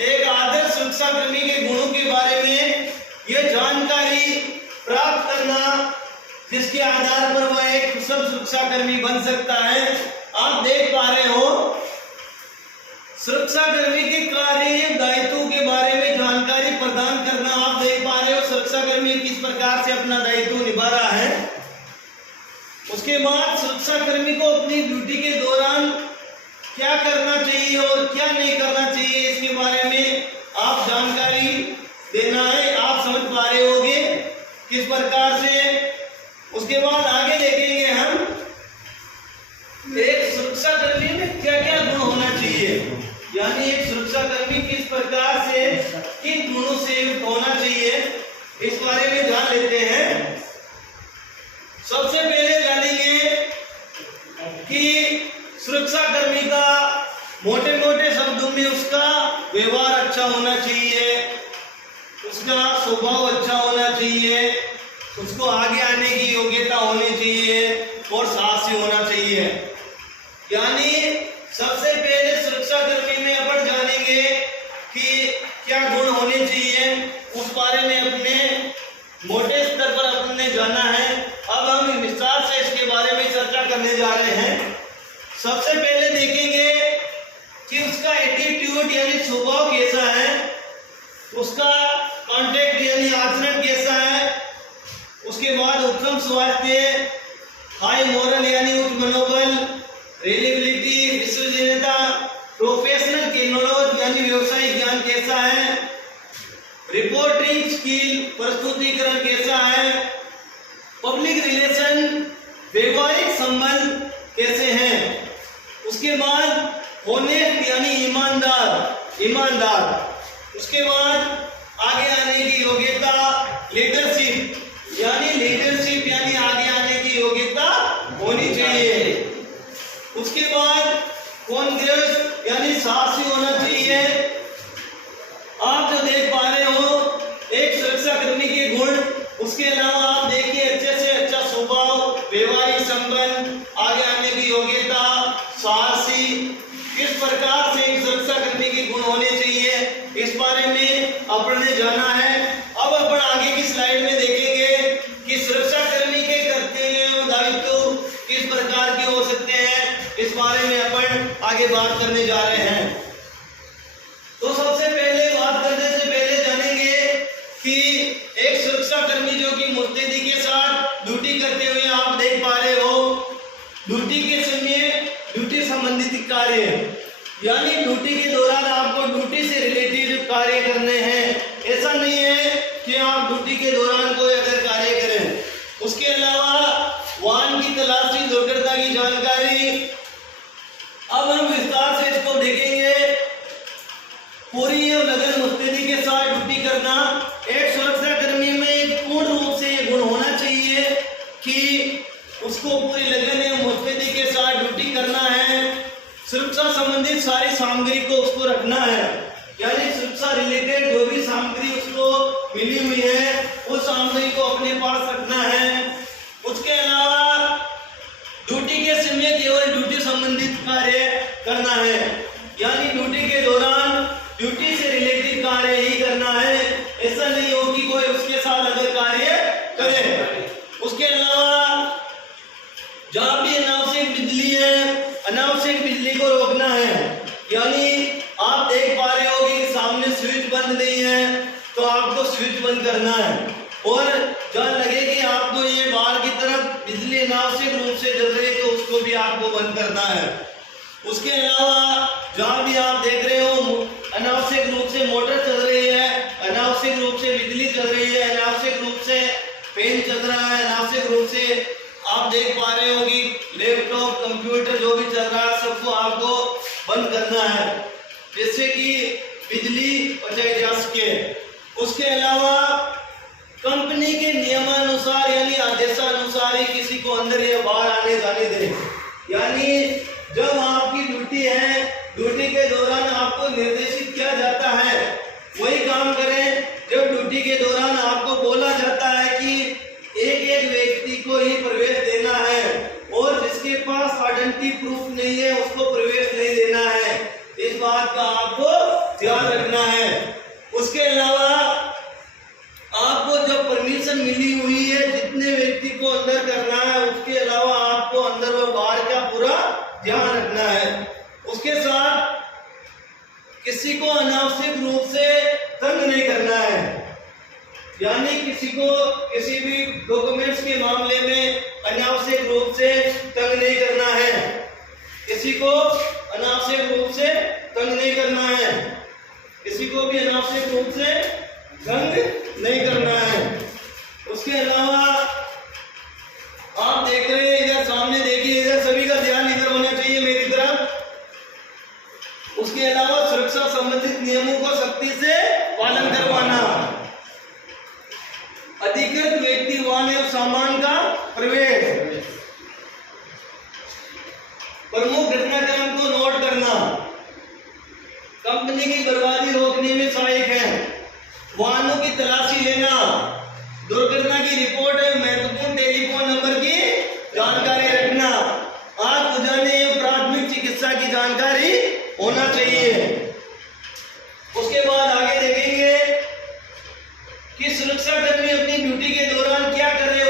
एक आदर्श सुरक्षाकर्मी के गुणों के बारे में यह जानकारी प्राप्त करना, जिसके आधार पर वह एक कुशल सुरक्षाकर्मी बन सकता है। आप देख पा रहे हो सुरक्षाकर्मी के कार्य दायित्वों के बारे में जानकारी प्रदान करना। आप देख पा रहे हो सुरक्षाकर्मी किस प्रकार से अपना दायित्व निभा रहा है। उसके बाद सुरक्षाकर्मी को अपनी ड्यूटी के दौरान क्या करना चाहिए और क्या नहीं करना चाहिए, इसके बारे में आप जानकारी देना है। आप समझ पा रहे होंगे किस प्रकार से। उसके बाद आगे देखेंगे हम एक सुरक्षाकर्मी में क्या क्या गुण होना चाहिए, यानी एक सुरक्षाकर्मी किस प्रकार से किन गुणों से युक्त होना चाहिए, इस बारे में जान लेते हैं। सबसे पहले जानेंगे कि सुरक्षाकर्मी का मोटे मोटे शब्दों में उसका व्यवहार अच्छा होना चाहिए, उसका स्वभाव अच्छा होना चाहिए, उसको आगे आने की योग्यता होनी चाहिए और साहसी होना चाहिए। यानी सबसे पहले सुरक्षाकर्मी में अपन जानेंगे कि क्या गुण होने चाहिए, उस बारे में अपने मोटे स्तर पर अपने जाना है। अब हम विस्तार से इसके बारे में चर्चा करने जा रहे हैं। सबसे पहले देखेंगे कि उसका एटीट्यूड यानी स्वभाव कैसा है, उसका कॉन्टेक्ट यानी आचरण कैसा है। उसके बाद उत्तम स्वास्थ्य, हाई मोरल यानी उच्च मनोबल, रिलेबिलिटी विश्वसनीयता, प्रोफेशनल नॉलेज यानी व्यवसायिक ज्ञान कैसा है, रिपोर्टिंग स्किल प्रस्तुतिकरण कैसा है, पब्लिक रिलेशन वैवाहिक संबंध कैसे हैं। उसके बाद होनेस्ट यानी ईमानदार। उसके बाद आगे आने की योग्यता, लीडरशिप यानी आगे आने की योग्यता होनी चाहिए। उसके बाद कॉन्ग्रेस यानी साहसी होना चाहिए। आप जो देख पा रहे हो एक सुरक्षाकर्मी के गुण। उसके अलावा आप देखिए अच्छे से अच्छा स्वभाव, वैवाहिक संबंध, आगे आने की योग्यता, साहसी, किस प्रकार से एक सुरक्षाकर्मी के गुण होने चाहिए, इस बारे में अपने जाना है। अब अपन आगे की स्लाइड में देखेंगे कि सुरक्षाकर्मी के कर्तव्य और दायित्व किस प्रकार के हो सकते हैं, इस बारे में अपन आगे बात करने जा रहे हैं। तो सबसे पहले बात करने से पहले जानेंगे कि एक सुरक्षाकर्मी जो कि मुस्तैदी के साथ ड्यूटी करते हुए आप देख पा रहे हो, ड्यूटी के समय ड्यूटी संबंधित कार्य यानी ड्यूटी के दौरान आपको ड्यूटी से रिलेटेड कार्य करने हैं। ऐसा नहीं है कि आप ड्यूटी के दौरान कोई अगर कार्य करें। उसके अलावा वाहन की तलाशी, दुर्घटना की जानकारी। अब हम विस्तार से इसको देखेंगे। पूरी लगन मुस्तैदी के साथ ड्यूटी करना। एक सुरक्षाकर्मी में पूर्ण रूप से ये गुण होना चाहिए कि उसको पूरी लगन एवं मुस्तैदी के साथ ड्यूटी करना है। सुरक्षा संबंधित सारी सामग्री को उसको रखना है, यानी सुरक्षा रिलेटेड जो भी सामग्री उसको मिली हुई है उस सामग्री को अपने पास रखना है। उसके अलावा ड्यूटी के समय केवल ड्यूटी संबंधित कार्य करना है, यानी ड्यूटी के दौरान ड्यूटी से रिलेटेड कार्य ही करना है। ऐसा नहीं हो कि कोई उसके साथ अगर कार्य करे। उसके अलावा जहां भी अनावश्यक बिजली है, अनावश्यक बिजली को रोकना है। यानी आप देख पा रहे हो कि सामने स्विच बंद नहीं है तो आपको स्विच बंद करना है, और जहां लगे कि आपको ये बाहर की तरफ बिजली अनावश्यक रूप से जल रही है तो उसको भी आपको बंद करना है। उसके अलावा जहां भी आप देख रहे हो अनावश्यक रूप से मोटर चल रही है, अनावश्यक रूप से बिजली चल रही है, अनावश्यक रूप से फैन चल रहा है, अनावश्यक रूप से आप देख पा रहे हो कि लैपटॉप, कंप्यूटर जो भी चल रहा है सबको आपको बंद करना है, जिससे कि बिजली बचाई जा सके। उसके अलावा कंपनी के नियमानुसार यानी आदेशानुसार ही किसी को अंदर या बाहर आने जाने दें। यानी जब आपकी ड्यूटी है, ड्यूटी के दौरान आपको निर्देशित किया जाता है वही काम करें। जब ड्यूटी के दौरान आपको बोला जाता है कि एक एक व्यक्ति को ही प्रवेश देना है और जिसके पास आइडेंटिटी प्रूफ नहीं है उसको प्रवेश नहीं देना है, इस बात का आपको ध्यान रखना है। किसी को अनावश्यक रूप से तंग नहीं करना है, यानी किसी को किसी भी डॉक्यूमेंट्स के मामले में अनावश्यक रूप से तंग नहीं करना है, किसी को अनावश्यक रूप से तंग नहीं करना है, किसी को भी अनावश्यक रूप से तंग नहीं करना है। उसके अलावा आप देख रहे हैं इधर सामने, देखिए इधर सभी का ध्यान इधर होना चाहिए मेरी तरफ। उसके अलावा सुरक्षा संबंधित नियमों को सख्ती से पालन करवाना, अधिकृत व्यक्ति वाहन एवं सामान का प्रवेश, प्रमुख घटनाक्रम को नोट करना, कंपनी की बर्बादी रोकने में सहायक है, वाहनों की तलाशी लेना, दुर्घटना की रिपोर्ट, महत्वपूर्ण टेलीफोन नंबर की जानकारी रखना, आग बुझाने एवं प्राथमिक चिकित्सा की जानकारी होना चाहिए। उसके बाद आगे देखेंगे कि सुरक्षा कर्मी अपनी ड्यूटी के दौरान क्या कर रहे